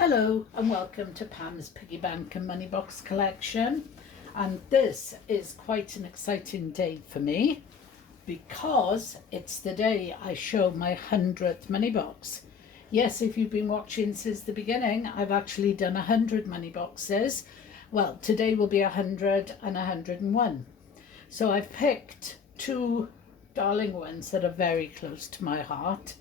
Hello and welcome to Pam's Piggy Bank and Money Box collection, and this is quite an exciting day for me because it's the day I show my 100th money box. Yes, if you've been watching since the beginning, I've actually done 100 money boxes. Well, today will be 100 and 101. So I've picked two darling ones that are very close to my heart,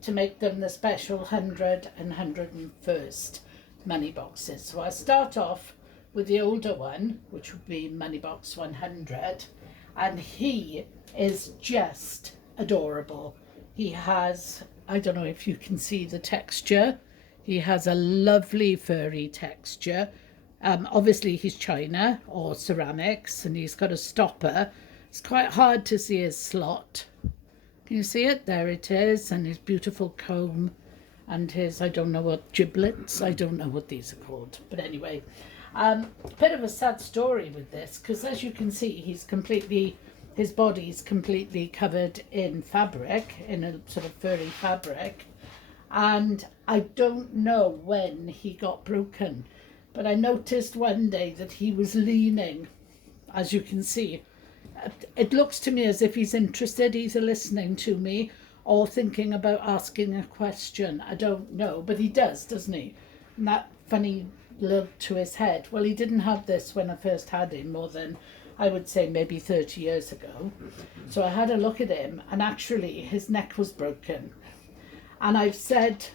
to make them the special 100 and 101st money boxes. So I start off with the older one, which would be money box 100, and he is just adorable. He has, I don't know if you can see the texture, he has a lovely furry texture. Obviously he's china or ceramics, and he's got a stopper. It's quite hard to see his slot. Can you see it? There it is, and his beautiful comb and his, I don't know what, giblets, I don't know what these are called, but anyway, bit of a sad story with this, because as you can see, his body's completely covered in fabric, in a sort of furry fabric, and I don't know when he got broken, but I noticed one day that he was leaning, as you can see. It looks to me as if he's interested, either listening to me or thinking about asking a question. I don't know, but he does, doesn't he? And that funny look to his head. Well, he didn't have this when I first had him, more than, I would say, maybe 30 years ago. So I had a look at him, and actually his neck was broken. And I've said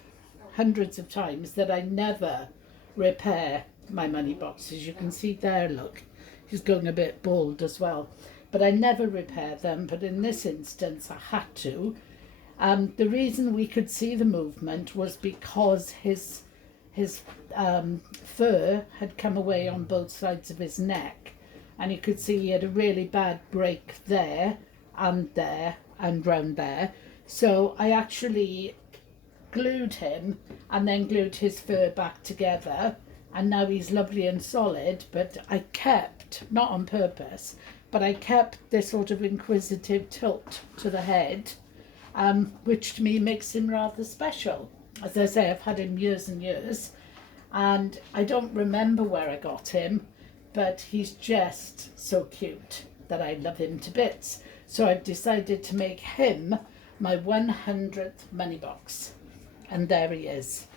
hundreds of times that I never repair my money boxes. You can see there, look, he's going a bit bald as well. But I never repair them, but in this instance I had to. The reason we could see the movement was because his fur had come away on both sides of his neck, and you could see he had a really bad break there and round there. So I actually glued him and then glued his fur back together, and now he's lovely and solid. But I kept, not on purpose, but I kept this sort of inquisitive tilt to the head, which to me makes him rather special. As I say, I've had him years and years, and I don't remember where I got him, but he's just so cute that I love him to bits. So I've decided to make him my 100th money box, and there he is.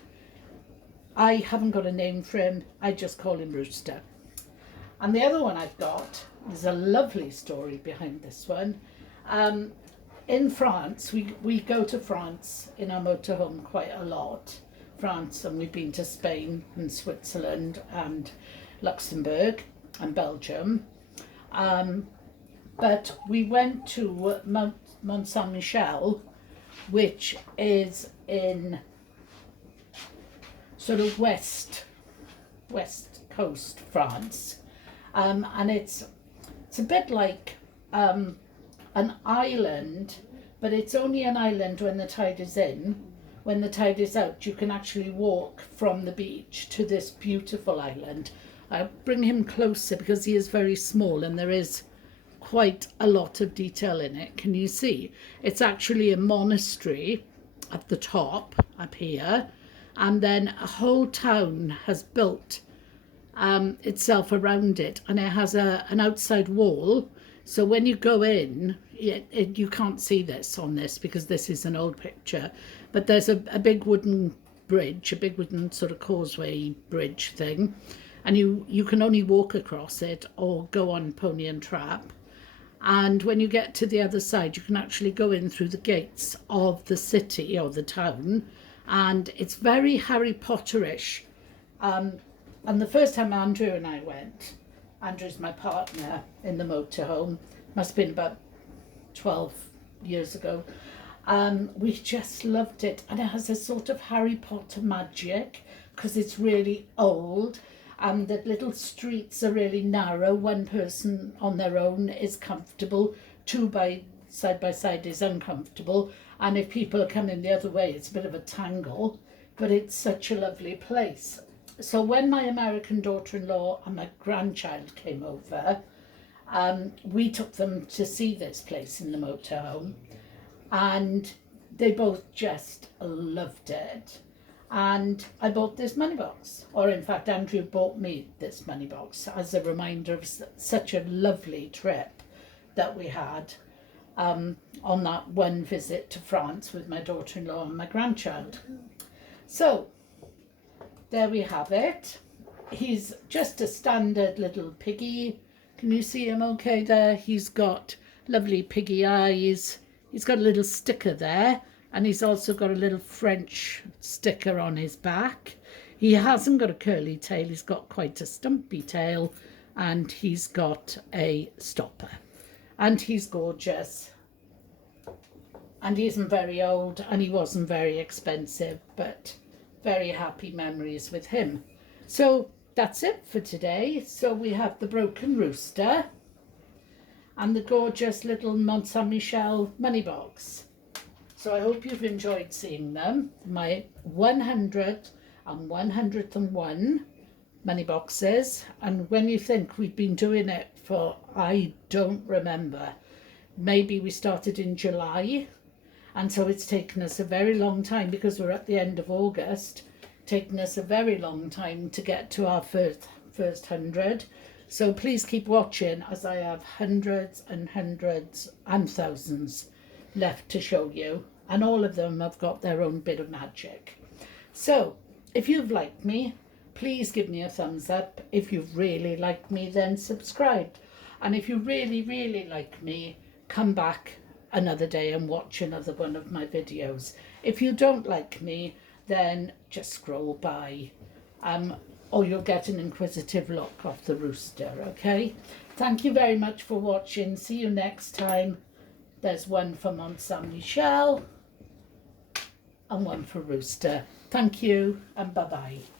I haven't got a name for him, I just call him Rooster. And the other one I've got, there's a lovely story behind this one. In France, we go to France in our motorhome quite a lot. France, and we've been to Spain and Switzerland and Luxembourg and Belgium. But we went to Mont St Michelle, which is in sort of west coast France. And it's a bit like an island, but it's only an island when the tide is in. When the tide is out, you can actually walk from the beach to this beautiful island. I'll bring him closer because he is very small and there is quite a lot of detail in it. Can you see? It's actually a monastery at the top, up here, and then a whole town has built itself around it, and it has an outside wall. So when you go in, you can't see this on this because this is an old picture, but there's a big wooden bridge, a big wooden sort of causeway bridge thing, and you can only walk across it or go on pony and trap. And when you get to the other side, you can actually go in through the gates of the city or the town, and it's very Harry Potterish. And the first time Andrew and I went, Andrew's my partner in the motorhome, must have been about 12 years ago, we just loved it. And it has a sort of Harry Potter magic because it's really old, and the little streets are really narrow. One person on their own is comfortable, two side by side is uncomfortable, and if people are coming the other way, it's a bit of a tangle, but it's such a lovely place. So when my American daughter-in-law and my grandchild came over, we took them to see this place in the motorhome, and they both just loved it. And I bought this money box, or in fact Andrew bought me this money box as a reminder of such a lovely trip that we had on that one visit to France with my daughter-in-law and my grandchild. So there we have it. He's just a standard little piggy. Can you see him okay there? He's got lovely piggy eyes. He's got a little sticker there, and he's also got a little French sticker on his back. He hasn't got a curly tail. He's got quite a stumpy tail, and he's got a stopper. And he's gorgeous. And he isn't very old, and he wasn't very expensive, but very happy memories with him. So that's it for today. So we have the broken rooster and the gorgeous little Mont St Michelle money box. So I hope you've enjoyed seeing them. My 100th and 101 money boxes. And when you think we've been doing it for, I don't remember, maybe we started in July. And so it's taken us a very long time, because we're at the end of August, taken us a very long time to get to our first 100. So please keep watching, as I have hundreds and hundreds and thousands left to show you. And all of them have got their own bit of magic. So if you've liked me, please give me a thumbs up. If you've really liked me, then subscribe. And if you really, really like me, come back another day and watch another one of my videos. If you don't like me, then just scroll by, or you'll get an inquisitive look of the rooster, okay? Thank you very much for watching. See you next time. There's one for Mont St Michelle and one for Rooster. Thank you, and bye-bye.